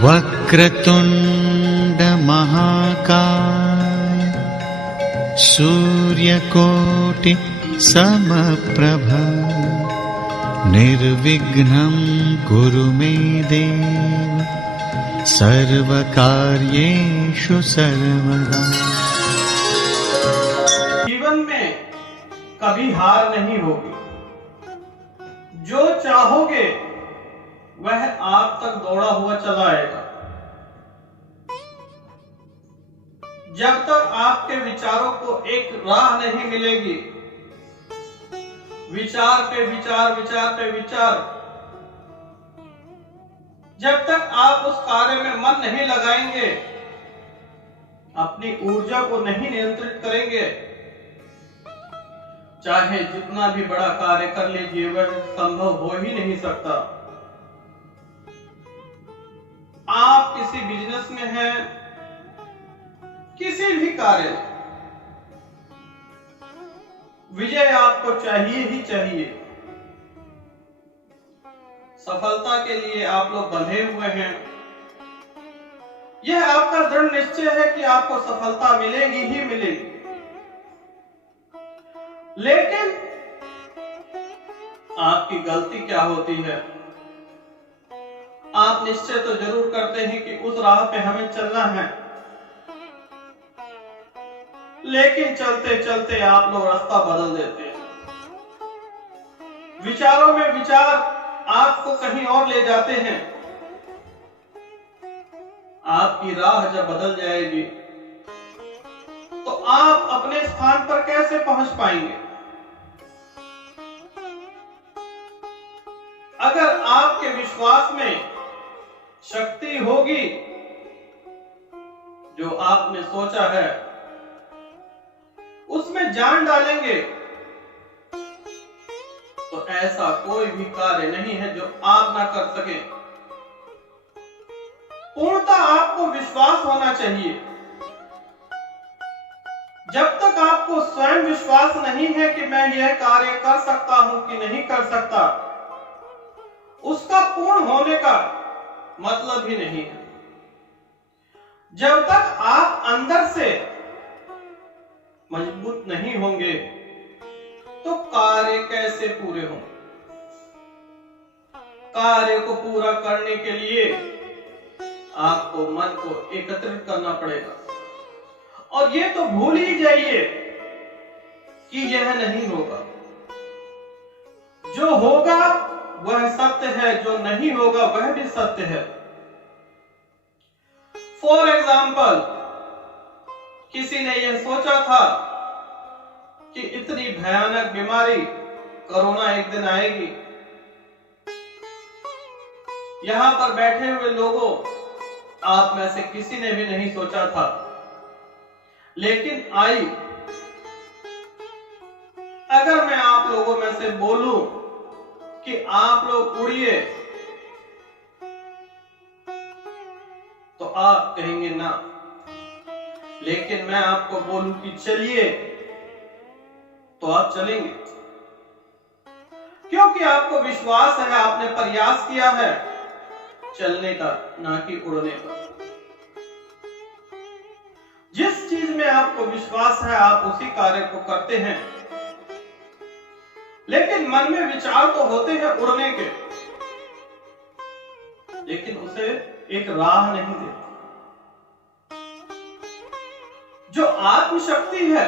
वक्रतुंड महाकाय सूर्यकोटि समप्रभ निर्विघ्नं कुरु मे देव सर्वकार्येषु सर्वदा। जीवन में कभी हार नहीं होगी। जो चाहोगे वह आप तक दौड़ा हुआ चला आएगा। जब तक आपके विचारों को एक राह नहीं मिलेगी, विचार पे विचार, विचार पे विचार, जब तक आप उस कार्य में मन नहीं लगाएंगे, अपनी ऊर्जा को नहीं नियंत्रित करेंगे, चाहे जितना भी बड़ा कार्य कर लीजिए वह संभव हो ही नहीं सकता। आप किसी बिजनेस में हैं, किसी भी कार्य में विजय आपको चाहिए ही चाहिए। सफलता के लिए आप लोग बंधे हुए हैं। यह आपका दृढ़ निश्चय है कि आपको सफलता मिलेगी ही मिलेगी। लेकिन आपकी गलती क्या होती है? आप निश्चय तो जरूर करते हैं कि उस राह पे हमें चलना है, लेकिन चलते चलते आप लोग रास्ता बदल देते हैं। विचारों में विचार आपको कहीं और ले जाते हैं। आपकी राह जब बदल जाएगी तो आप अपने स्थान पर कैसे पहुंच पाएंगे? अगर आपके विश्वास में शक्ति होगी, जो आपने सोचा है उसमें जान डालेंगे, तो ऐसा कोई भी कार्य नहीं है जो आप ना कर सके। पूर्णतः आपको विश्वास होना चाहिए। जब तक आपको स्वयं विश्वास नहीं है कि मैं यह कार्य कर सकता हूं कि नहीं कर सकता, उसका पूर्ण होने का मतलब ही नहीं है। जब तक आप अंदर से मजबूत नहीं होंगे तो कार्य कैसे पूरे होंगे? कार्य को पूरा करने के लिए आपको मन को एकत्रित करना पड़ेगा। और ये तो भूल ही जाइए कि यह नहीं होगा। जो होगा वह सत्य है, जो नहीं होगा वह भी सत्य है। फॉर एग्जाम्पल, किसी ने यह सोचा था कि इतनी भयानक बीमारी कोरोना एक दिन आएगी। यहां पर बैठे हुए लोगों, आप में से किसी ने भी नहीं सोचा था, लेकिन आई। अगर मैं आप लोगों में से बोलूं कि आप लोग उड़िए, तो आप कहेंगे ना। लेकिन मैं आपको बोलूं कि चलिए, तो आप चलेंगे, क्योंकि आपको विश्वास है, आपने प्रयास किया है चलने का, ना कि उड़ने का। जिस चीज में आपको विश्वास है आप उसी कार्य को करते हैं। लेकिन मन में विचार तो होते हैं उड़ने के, लेकिन उसे एक राह नहीं देते। जो आत्मशक्ति है,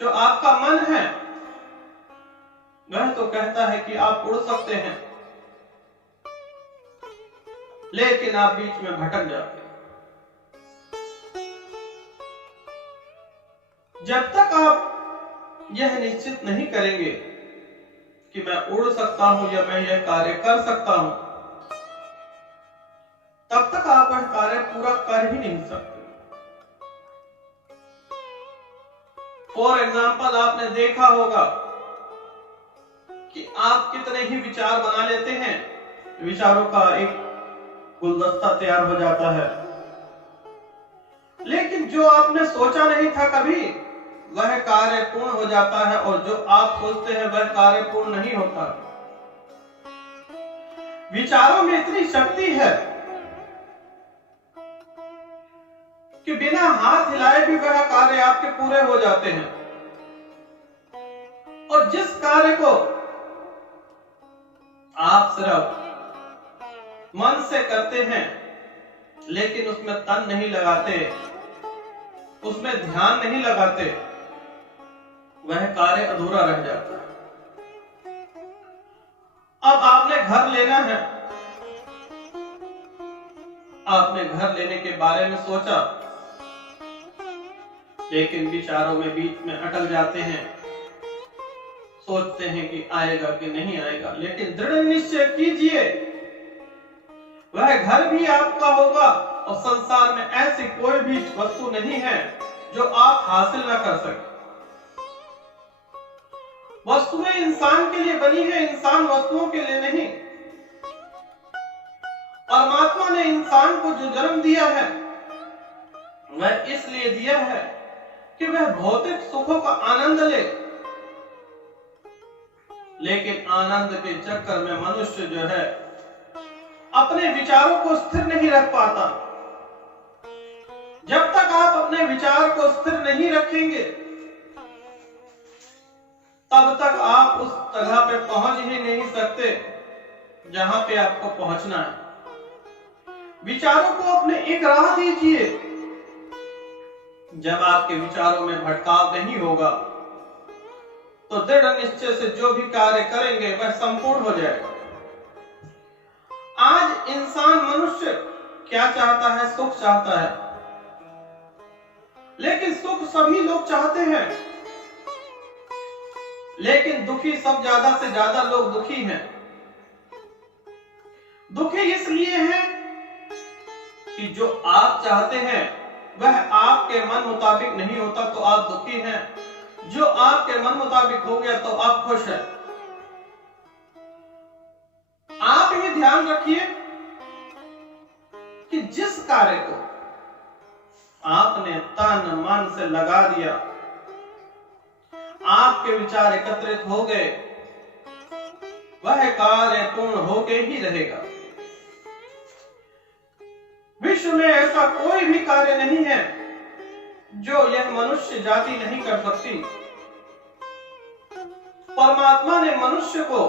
जो आपका मन है, वह तो कहता है कि आप उड़ सकते हैं, लेकिन आप बीच में भटक जाते हैं। जब तक आप यह निश्चित नहीं करेंगे कि मैं उड़ सकता हूं या मैं यह कार्य कर सकता हूं, तब तक आप वह कार्य पूरा कर ही नहीं सकते। फॉर एग्जाम्पल, आपने देखा होगा कि आप कितने ही विचार बना लेते हैं, विचारों का एक गुलदस्ता तैयार हो जाता है, लेकिन जो आपने सोचा नहीं था कभी, वह कार्य पूर्ण हो जाता है, और जो आप सोचते हैं वह कार्य पूर्ण नहीं होता। विचारों में इतनी शक्ति है कि बिना हाथ हिलाए भी वह कार्य आपके पूरे हो जाते हैं। और जिस कार्य को आप सिर्फ मन से करते हैं लेकिन उसमें तन नहीं लगाते, उसमें ध्यान नहीं लगाते, वह कार्य अधूरा रह जाता है। अब आपने घर लेना है, आपने घर लेने के बारे में सोचा, लेकिन विचारों में बीच में अटक जाते हैं, सोचते हैं कि आएगा कि नहीं आएगा। लेकिन दृढ़ निश्चय कीजिए वह घर भी आपका होगा और संसार में ऐसी कोई भी वस्तु नहीं है जो आप हासिल न कर सके। वस्तुएं इंसान के लिए बनी है, इंसान वस्तुओं के लिए नहीं। परमात्मा ने इंसान को जो जन्म दिया है वह इसलिए दिया है कि वह भौतिक सुखों का आनंद ले, लेकिन आनंद के चक्कर में मनुष्य जो है अपने विचारों को स्थिर नहीं रख पाता। जब तक आप अपने विचार को स्थिर नहीं रखेंगे तब तक आप उस जगह पे पहुंच ही नहीं सकते जहां पे आपको पहुंचना है। विचारों को अपने एक राह दीजिए। जब आपके विचारों में भटकाव नहीं होगा तो दृढ़ निश्चय से जो भी कार्य करेंगे वह संपूर्ण हो जाएगा। आज इंसान मनुष्य क्या चाहता है? सुख चाहता है, लेकिन सुख सभी लोग चाहते हैं, लेकिन दुखी सब ज्यादा से ज्यादा लोग दुखी हैं। दुखी इसलिए हैं कि जो आप चाहते हैं वह आपके मन मुताबिक नहीं होता तो आप दुखी हैं, जो आपके मन मुताबिक हो गया तो आप खुश हैं। आप ये ध्यान रखिए कि जिस कार्य को आपने तन मन से लगा दिया, आपके विचार एकत्रित हो गए, वह कार्य पूर्ण होके ही रहेगा। विश्व में ऐसा कोई भी कार्य नहीं है जो यह मनुष्य जाति नहीं कर सकती। परमात्मा ने मनुष्य को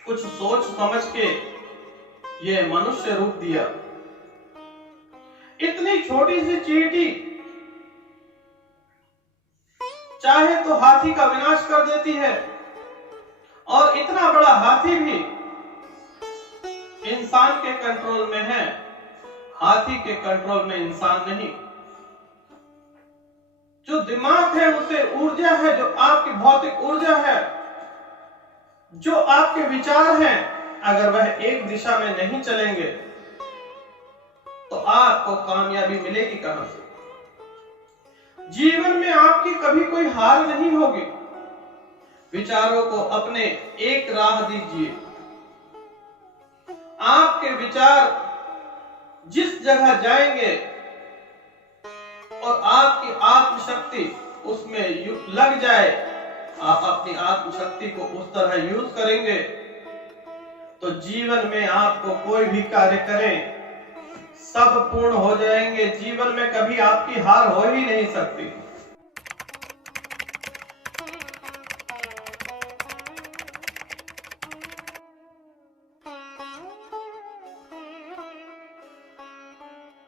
कुछ सोच समझ के यह मनुष्य रूप दिया। इतनी छोटी सी चींटी चाहे तो हाथी का विनाश कर देती है, और इतना बड़ा हाथी भी इंसान के कंट्रोल में है, हाथी के कंट्रोल में इंसान नहीं। जो दिमाग है उसे ऊर्जा है, जो आपकी भौतिक ऊर्जा है, जो आपके विचार हैं, अगर वह एक दिशा में नहीं चलेंगे तो आपको कामयाबी मिलेगी कहां से? जीवन में आपकी कभी कोई हार नहीं होगी। विचारों को अपने एक राह दीजिए। आपके विचार जिस जगह जाएंगे और आपकी आत्मशक्ति उसमें लग जाए, आप अपनी आत्मशक्ति को उस तरह यूज करेंगे तो जीवन में आपको कोई भी कार्य करें सब पूर्ण हो जाएंगे। जीवन में कभी आपकी हार हो ही नहीं सकती।